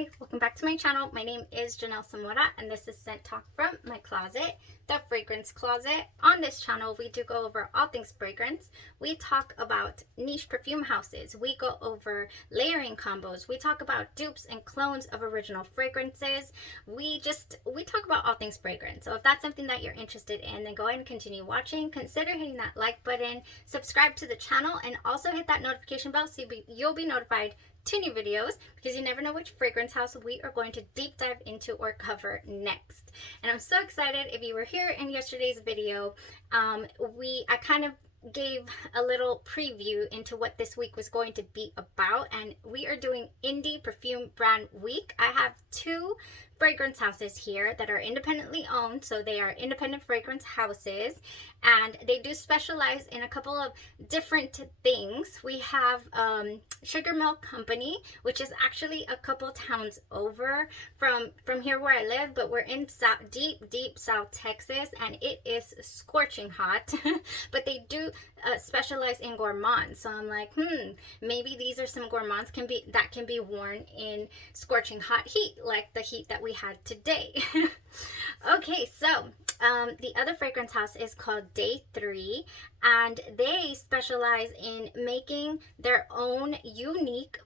Hi, welcome back to my channel. My name is Janelle Zamora and this is Scent Talk from my closet, the fragrance closet. On this channel, we do go over all things fragrance. We talk about niche perfume houses. We go over layering combos. We talk about dupes and clones of original fragrances. We talk about all things fragrance. So if that's something that you're interested in, then go ahead and continue watching. Consider hitting that like button, subscribe to the channel, and also hit that notification bell so you'll be notified to new videos, because you never know which fragrance house we are going to deep dive into or cover next. And I'm so excited. If you were here in yesterday's video, I kind of gave a little preview into what this week was going to be about, and we are doing Indie Perfume Brand Week. I have two fragrance houses here that are independently owned, so they are independent fragrance houses, and they do specialize in a couple of different things. We have Sugarmilk Company, which is actually a couple towns over from here where I live, but we're in deep South Texas, and it is scorching hot. But they do specialize in gourmands, so I'm like, maybe these are some gourmands that can be worn in scorching hot heat, like the heat that we had today. Okay, so the other fragrance house is called Day 3, and they specialize in making their own unique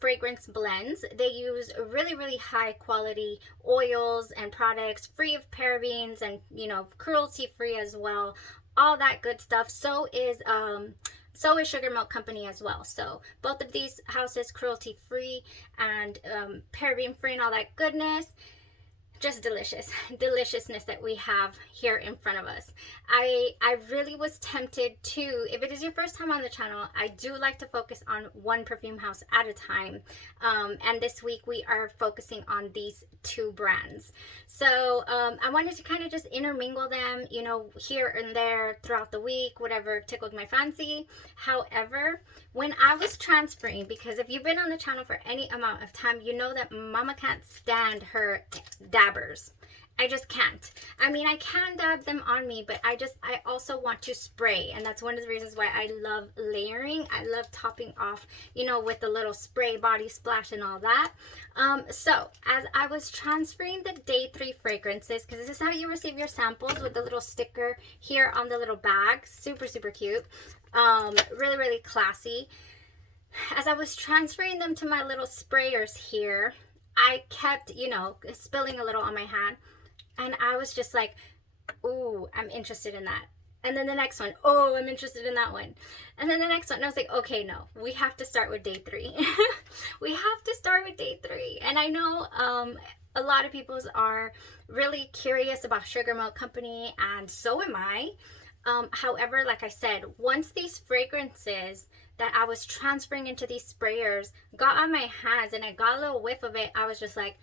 fragrance blends. They use really high quality oils and products, free of parabens and, cruelty free as well, all that good stuff. So is Sugarmilk Company as well. So both of these houses cruelty free and paraben free and all that goodness. Just deliciousness that we have here in front of us. I really was tempted to, if it is your first time on the channel, I do like to focus on one perfume house at a time, and this week we are focusing on these two brands. So I wanted to kind of just intermingle them, here and there throughout the week, whatever tickled my fancy. However, when I was transferring, because if you've been on the channel for any amount of time, you know that mama can't stand her dabbers. I just can't. I mean, I can dab them on me, but I also want to spray, and that's one of the reasons why I love layering. I love topping off, with the little spray body splash and all that. So as I was transferring the Day 3 fragrances, because this is how you receive your samples, with the little sticker here on the little bag, super cute, really classy. As I was transferring them to my little sprayers here, I kept, spilling a little on my hand. And I was just like, ooh, I'm interested in that. And then the next one, oh, I'm interested in that one. And then the next one, and I was like, okay, no, we have to start with Day 3. We have to start with Day 3. And I know a lot of people are really curious about Sugarmilk Company, and so am I. However, like I said, once these fragrances that I was transferring into these sprayers got on my hands and I got a little whiff of it, I was just like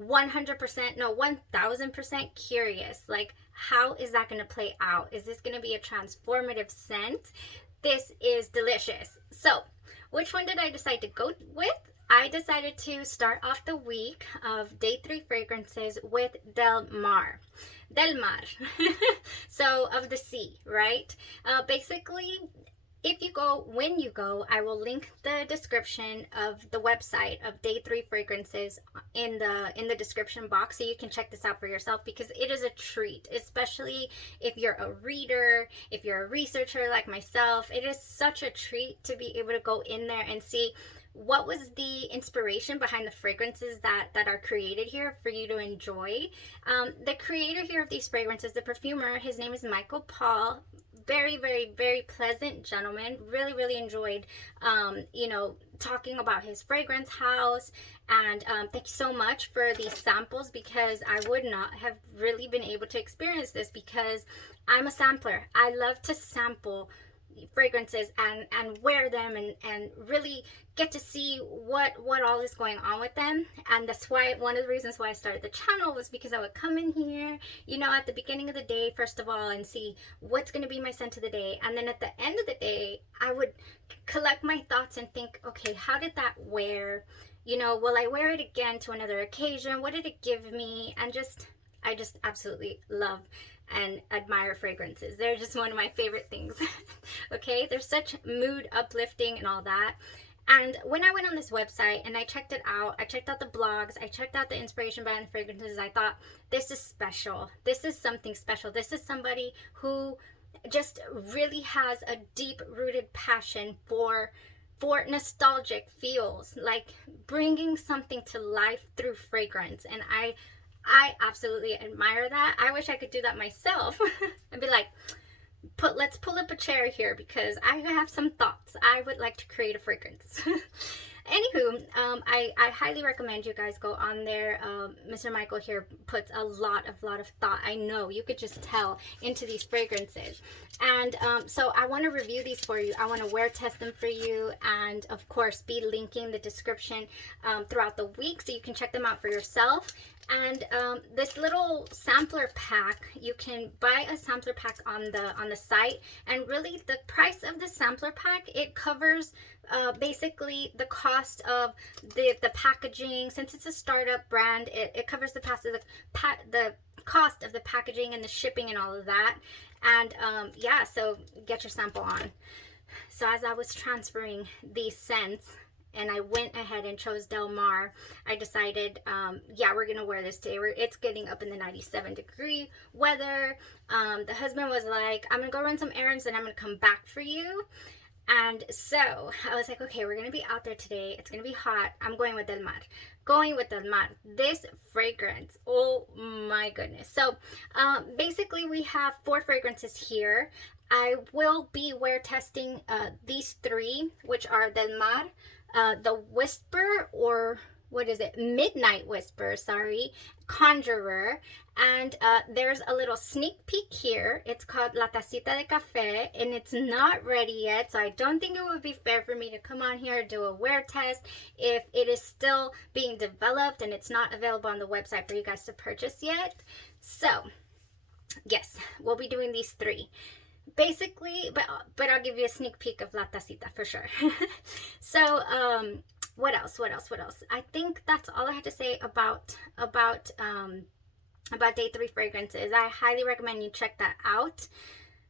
100%, no, 1000% curious. Like, how is that going to play out? Is this going to be a transformative scent? This is delicious. So, which one did I decide to go with? I decided to start off the week of Day 3 fragrances with Del Mar. So of the sea, right? Basically, when you go, I will link the description of the website of Day 3 fragrances in the description box, so you can check this out for yourself, because it is a treat, especially if you're a reader, if you're a researcher like myself. It is such a treat to be able to go in there and see what was the inspiration behind the fragrances that are created here for you to enjoy. The creator here of these fragrances, the perfumer, his name is Michael Paul. Very pleasant gentleman. Really enjoyed talking about his fragrance house. And thank you so much for these samples, because I would not have really been able to experience this, because I'm a sampler. I love to sample fragrances and wear them and really get to see what all is going on with them. And that's why one of the reasons why I started the channel was because I would come in here, at the beginning of the day, first of all, and see what's going to be my scent of the day, and then at the end of the day I would collect my thoughts and think, okay, how did that wear? Will I wear it again to another occasion? What did it give me? And I just absolutely love and admire fragrances. They're just one of my favorite things. Okay, they're such mood uplifting and all that. And when I went on this website and I checked it out, I checked out the blogs, I checked out the inspiration behind the fragrances, I thought, this is special. This is something special. This is somebody who just really has a deep rooted passion for nostalgic feels, like bringing something to life through fragrance. And I absolutely admire that. I wish I could do that myself and be like, let's pull up a chair here because I have some thoughts. I would like to create a fragrance. Anywho, I highly recommend you guys go on there. Mr. Michael here puts a lot of thought, I know, you could just tell, into these fragrances. And so I want to review these for you. I want to wear test them for you, and of course be linking the description throughout the week so you can check them out for yourself. And this little sampler pack, you can buy a sampler pack on the site, and really the price of the sampler pack, it covers basically the cost of the packaging. Since it's a startup brand, it covers the cost of the packaging and the shipping and all of that. And yeah, so get your sample on. So as I was transferring these scents, and I went ahead and chose Del Mar, I decided, yeah, we're gonna wear this today. It's getting up in the 97-degree weather. The husband was like, I'm gonna go run some errands and I'm gonna come back for you. And so I was like, okay, we're gonna be out there today. It's gonna be hot. I'm going with Del Mar. This fragrance, oh my goodness. So basically we have 4 fragrances here. I will be wear testing these 3, which are Del Mar, the Whisper, or what is it? Midnight Whisper, sorry, Conjurer. And there's a little sneak peek here. It's called La Tacita de Café, and it's not ready yet. So I don't think it would be fair for me to come on here and do a wear test if it is still being developed and it's not available on the website for you guys to purchase yet. So yes, we'll be doing these 3. Basically, but I'll give you a sneak peek of La Tacita for sure. So what else? I think that's all I had to say about day 3 fragrances. I highly recommend you check that out.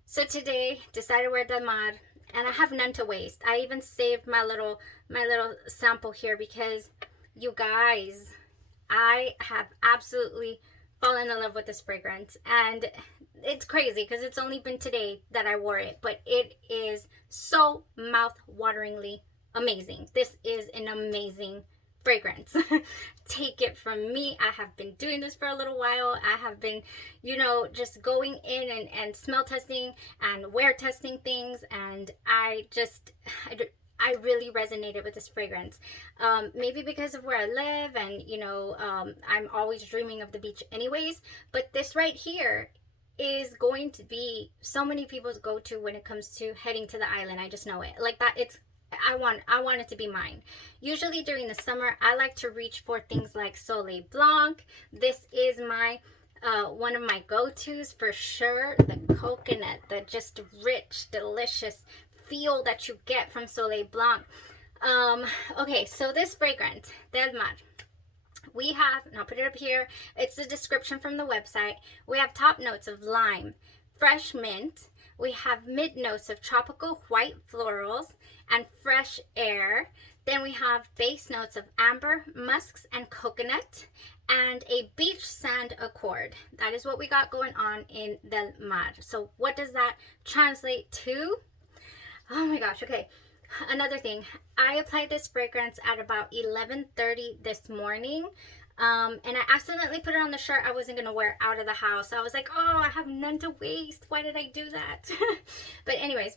So today, decided to wear Del Mar, and I have none to waste. I even saved my little sample here because, you guys, I have absolutely fallen in love with this fragrance. And it's crazy because it's only been today that I wore it, but it is so mouth-wateringly amazing. This is an amazing fragrance. Take it from me, I have been doing this for a little while. I have been, you know, just going in and smell testing and wear testing things, and I really resonated with this fragrance. Maybe because of where I live, and you know, I'm always dreaming of the beach anyways, but this right here is going to be so many people's go-to when it comes to heading to the island. I just know it. Like that, I want it to be mine. Usually during the summer, I like to reach for things like Soleil Blanc. This is my one of my go-tos for sure. The coconut, the just rich, delicious feel that you get from Soleil Blanc. Okay, so this fragrance, Del Mar, we have, and I'll put it up here, it's the description from the website. We have top notes of lime, fresh mint. We have mid notes of tropical white florals and fresh air. Then we have base notes of amber, musks, and coconut, and a beach sand accord. That is what we got going on in Del Mar. So what does that translate to? Oh my gosh, okay. Another thing, I applied this fragrance at about 11:30 this morning. And I accidentally put it on the shirt I wasn't going to wear out of the house. I was like, oh, I have none to waste. Why did I do that? But anyways,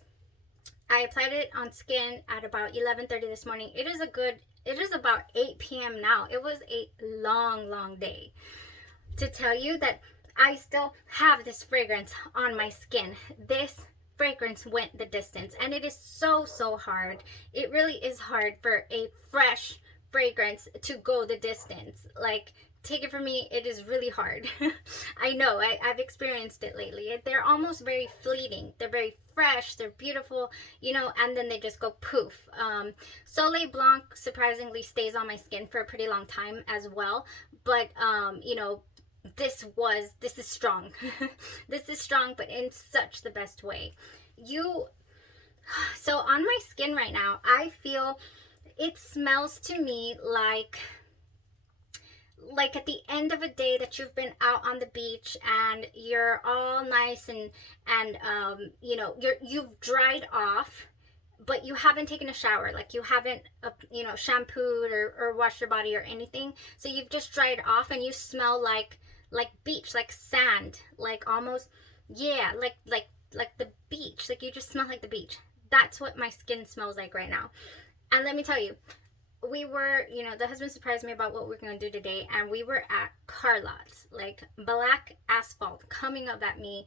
I applied it on skin at about 11:30 this morning. It is about 8 p.m. now. It was a long day to tell you that I still have this fragrance on my skin. This fragrance went the distance, and it is so hard. It really is hard for a fresh fragrance to go the distance. Like, take it from me, it is really hard. I know, I've experienced it lately. They're almost very fleeting. They're very fresh, they're beautiful, you know, and then they just go poof. Soleil Blanc surprisingly stays on my skin for a pretty long time as well, but you know, this is strong. This is strong, but in such the best way. So on my skin right now, I feel it smells to me like at the end of a day that you've been out on the beach and you're all nice and you know, you've dried off, but you haven't taken a shower, like you haven't you know, shampooed or washed your body or anything, so you've just dried off and you smell like beach, like sand, like almost, yeah, like the beach, like you just smell like the beach. That's what my skin smells like right now. And let me tell you, we were, you know, the husband surprised me about what we're going to do today, and we were at car lots, like black asphalt coming up at me,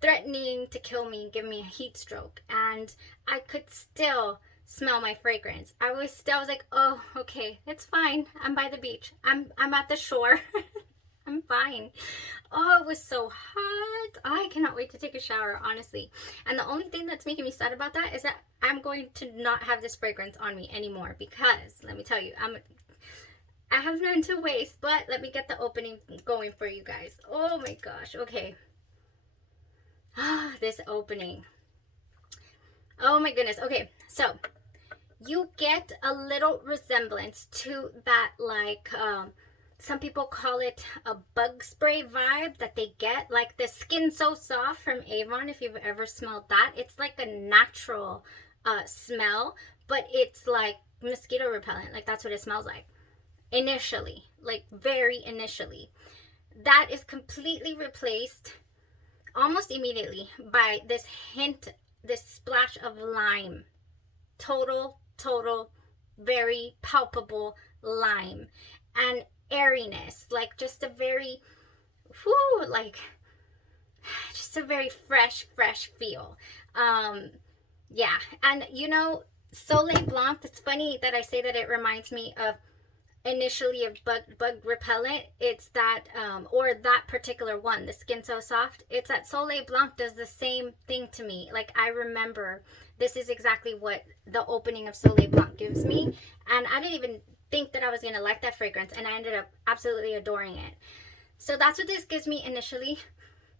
threatening to kill me, give me a heat stroke, and I could still smell my fragrance. I was like, oh, okay, it's fine. I'm by the beach. I'm at the shore. I'm fine. Oh, it was so hot. I cannot wait to take a shower, honestly. And the only thing that's making me sad about that is that I'm going to not have this fragrance on me anymore, because let me tell you, I have none to waste. But let me get the opening going for you guys. Oh my gosh. Okay. This opening. Oh my goodness. Okay, so you get a little resemblance to that, like some people call it a bug spray vibe that they get, like the Skin So Soft from Avon. If you've ever smelled that, it's like a natural smell, but it's like mosquito repellent. Like that's what it smells like initially, like very initially. That is completely replaced almost immediately by this hint, this splash of lime. Total, very palpable lime and airiness, like just a very, whoo, like just a very fresh feel. Yeah, and you know, Soleil Blanc, it's funny that I say that it reminds me of initially of bug repellent. It's that or that particular one, the Skin So Soft, it's that Soleil Blanc does the same thing to me. Like I remember this is exactly what the opening of Soleil Blanc gives me, and I didn't even think that I was gonna like that fragrance, and I ended up absolutely adoring it. So that's what this gives me initially.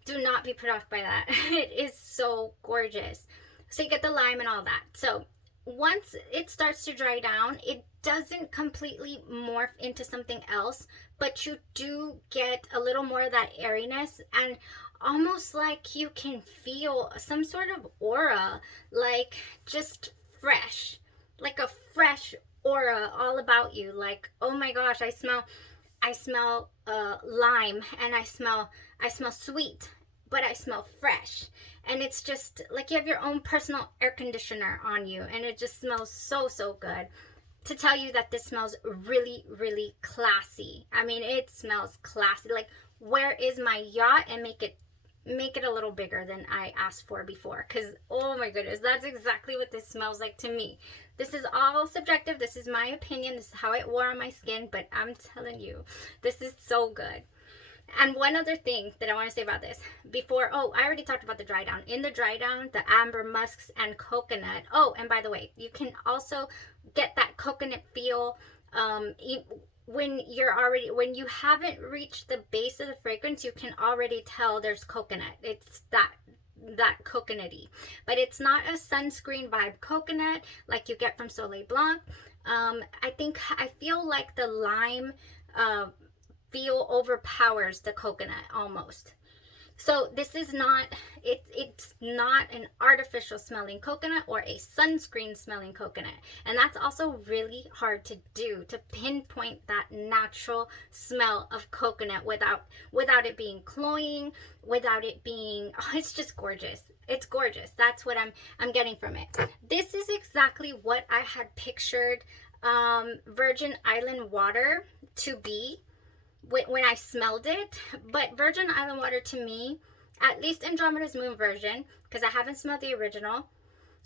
Do not be put off by that. It is so gorgeous. So you get the lime and all that. So once it starts to dry down, it doesn't completely morph into something else, but you do get a little more of that airiness, and almost like you can feel some sort of aura, like just fresh, like a fresh aura all about you. Like, oh my gosh, I smell lime, and I smell sweet, but I smell fresh. And it's just like you have your own personal air conditioner on you, and it just smells so good. To tell you that this smells really classy. I mean, it smells classy. Like, where is my yacht? And make it a little bigger than I asked for before, because oh my goodness, that's exactly what this smells like to me. This is all subjective. This is my opinion. This is how it wore on my skin, but I'm telling you, this is so good. And one other thing that I want to say about this before, oh, I already talked about the dry down. In the dry down, the amber musks and coconut. Oh, and by the way, you can also get that coconut feel when you haven't reached the base of the fragrance. You can already tell there's coconut. It's that coconutty, but it's not a sunscreen vibe coconut like you get from Soleil Blanc. I feel like the lime feel overpowers the coconut almost. So this is not, it's not an artificial smelling coconut or a sunscreen smelling coconut. And that's also really hard to do, to pinpoint that natural smell of coconut without it being cloying, without it being, oh, it's just gorgeous. It's gorgeous. That's what I'm getting from it. This is exactly what I had pictured Virgin Island water to be when I smelled it. But Virgin Island water to me, at least Andromeda's Moon version, because I haven't smelled the original.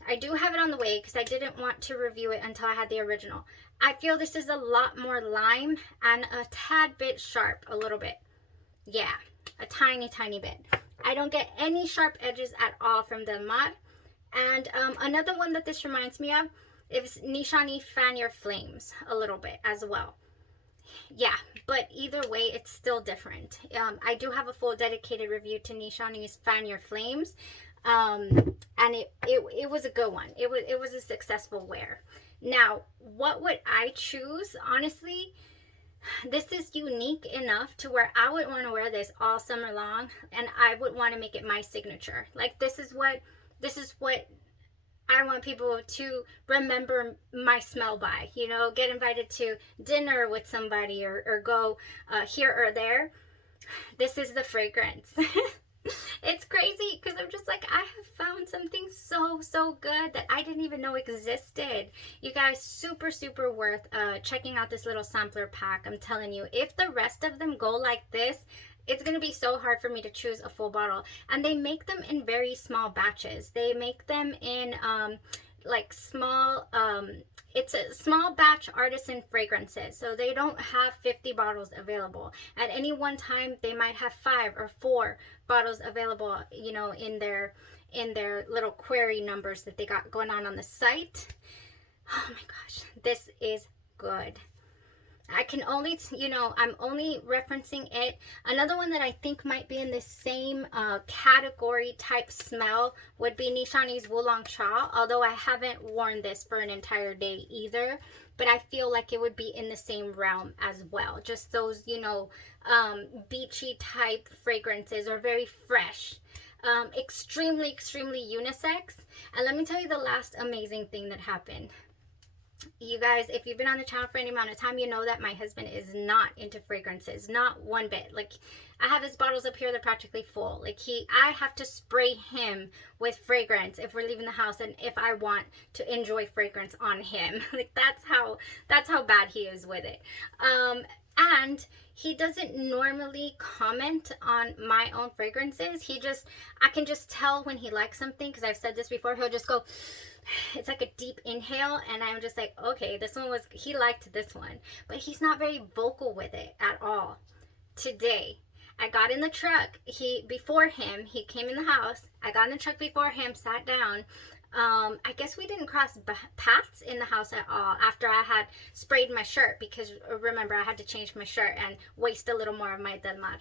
I do have it on the way because I didn't want to review it until I had the original. I feel this is a lot more lime and a tad bit sharp, a little bit. Yeah, a tiny bit. I don't get any sharp edges at all from the matte. And another one that this reminds me of is Nishani Fan Your Flames a little bit as well. Yeah, but either way, it's still different. I do have a full dedicated review to Nishani's Fan Your Flames, and it was a good one. It was a successful wear. Now, what would I choose? Honestly, this is unique enough to where I would want to wear this all summer long, and I would want to make it my signature. Like, this is what I want people to remember my smell by, you know, get invited to dinner with somebody, or go here or there. This is the fragrance. It's crazy because I'm just like, I have found something so good that I didn't even know existed. You guys, super worth checking out this little sampler pack. I'm telling you, if the rest of them go like this, it's going to be so hard for me to choose a full bottle. And they make them in very small batches. They make them in like small, it's a small batch artisan fragrances. So they don't have 50 bottles available. At any one time, they might have 5 or 4 bottles available, you know, in their little query numbers that they got going on the site. Oh my gosh, this is good. I can only, you know, I'm only referencing it. Another one that I think might be in the same category type smell would be Nishani's Wulong Cha, although I haven't worn this for an entire day either. But I feel like it would be in the same realm as well. Just those, you know, beachy type fragrances, are very fresh. Extremely unisex. And let me tell you the last amazing thing that happened. You guys, if you've been on the channel for any amount of time, you know that my husband is not into fragrances, not one bit. Like, I have his bottles up here, they're practically full. Like, I have to spray him with fragrance if we're leaving the house, and if I want to enjoy fragrance on him. Like, that's how bad he is with it. And he doesn't normally comment on my own fragrances. I can just tell when he likes something, because I've said this before. He'll just go, it's like a deep inhale, and I'm just like, okay, he liked this one. But he's not very vocal with it at all. Today, I got in the truck, before him, he came in the house, I got in the truck before him, sat down. I guess we didn't cross paths in the house at all after I had sprayed my shirt, because remember, I had to change my shirt and waste a little more of my Del Mar.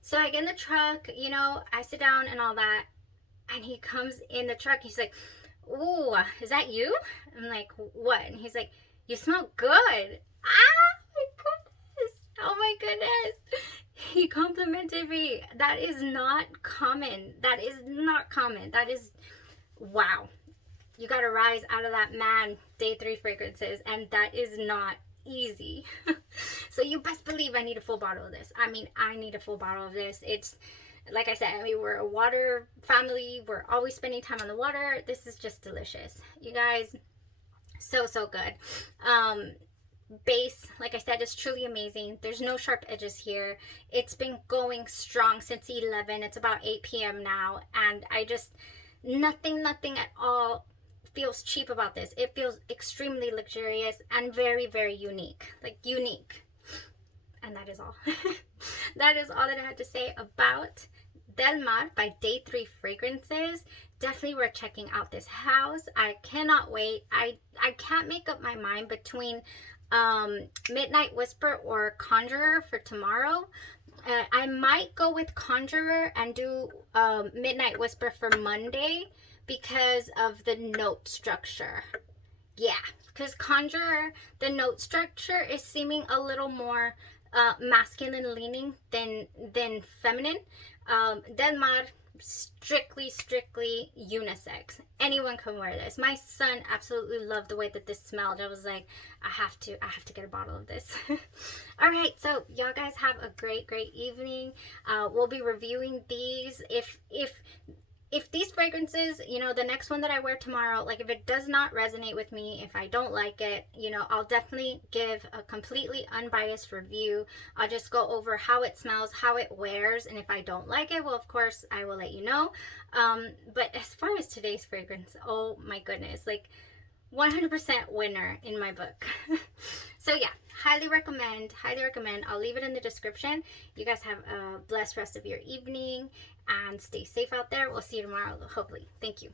So I get in the truck, you know, I sit down and all that, and he comes in the truck, he's like, "Ooh, is that you?" I'm like, "What?" And he's like, "You smell good." Ah, my goodness. Oh my goodness. He complimented me. That is not common. That is not common. That is, wow. You got to rise out of that man, day 3 fragrances, and that is not easy. So you best believe I need a full bottle of this. I mean, I need a full bottle of this. It's, like I said, I mean, we're a water family. We're always spending time on the water. This is just delicious. You guys, so good. Base, like I said, is truly amazing. There's no sharp edges here. It's been going strong since 11. It's about 8 p.m. now. And I just, nothing at all feels cheap about this. It feels extremely luxurious and very unique. Like, unique. And that is all. That is all that I had to say about Del Mar by Day 3 Fragrances. Definitely worth checking out this house. I cannot wait. I can't make up my mind between Midnight Whisper or Conjurer for tomorrow. I might go with Conjurer and do Midnight Whisper for Monday because of the note structure. Yeah, because Conjurer, the note structure is seeming a little more masculine leaning than feminine. Del Mar, strictly unisex. Anyone can wear this. My son absolutely loved the way that this smelled. I was like, I have to get a bottle of this. All right, so y'all guys have a great evening. We'll be reviewing these. If these fragrances, you know, the next one that I wear tomorrow, like, if it does not resonate with me, if I don't like it, you know, I'll definitely give a completely unbiased review. I'll just go over how it smells, how it wears, and if I don't like it, well, of course, I will let you know. But as far as today's fragrance, oh my goodness, like, 100% winner in my book. So yeah, highly recommend. I'll leave it in the description. You guys have a blessed rest of your evening and stay safe out there. We'll see you tomorrow, hopefully. Thank you.